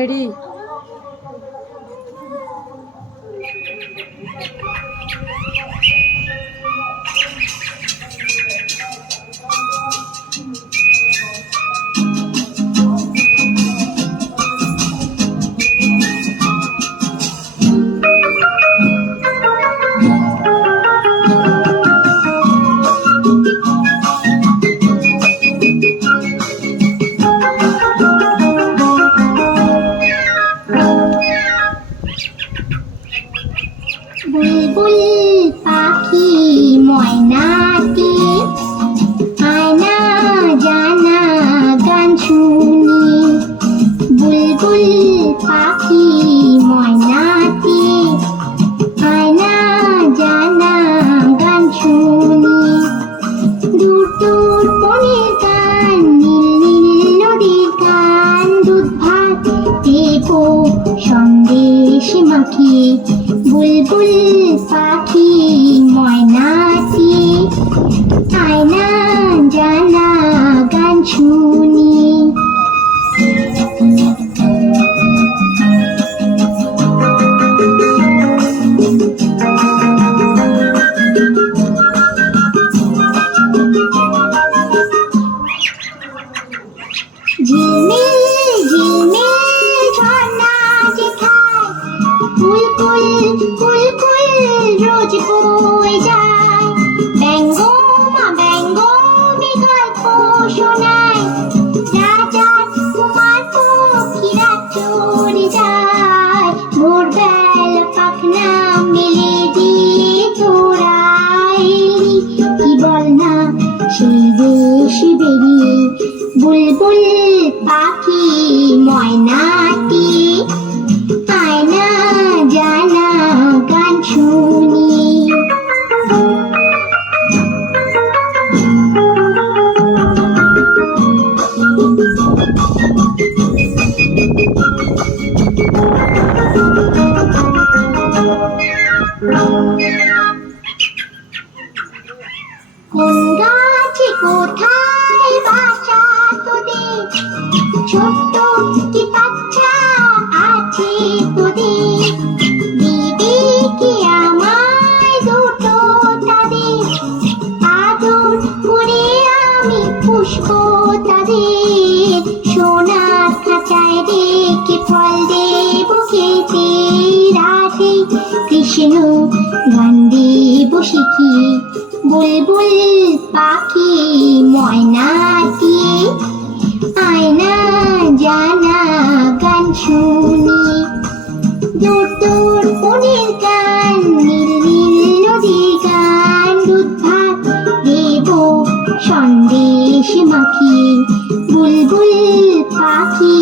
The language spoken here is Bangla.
রেডি? বুলবুল পাখি ময়নাটি আয়না জানা গান শুনি। বুলবুল পাখি ময়নাটি আয়না জানা গান শুনি। দূর দূর বনের গান, নীল নীল নদীর গান, দুধ ভাত দেব সন্দেশ মাখিয়ে। বুলবুল পাখি ময়নাটি আয়না জানা গান শুনি। ঝিলমিল ঝিলমিল ঝর্ণা যেথায় কুলকুল কুলকুল রোজ বয়ে যায়। ব্যঙ্গমা ব্যঙ্গমী গল্প শোনায়, রাজার কুমার পক্ষীরা চড়ে যায়। ভোরবেলা পাখনা মেলে দিয়ে তোরা এলি, কি বল না সেই দেশ বেরিয়ে। বুলবুল পাখি ময়নাটি আয়না জানা গান শুনি। কোন গাছে কোথায় বাসা তোদের, ছোট্ট কি বাচ্চা আছে তোদের? দিদি কি আমায় দুটো তাদের, আদর করে আমি পুষবো তাদের। সোনার খাঁচায় রেখে ফল দেব খেতে, রাধে কৃষ্ণ গান দেব শিখিয়ে। বুলবুল পাখি ময়নাটি আয়না জানা গান শুনি। দূর দূর বনের গান, নীল নীল নদীর গান, দুধ ভাত দেব সন্দেশ মাখিয়ে। বুলবুল পাখি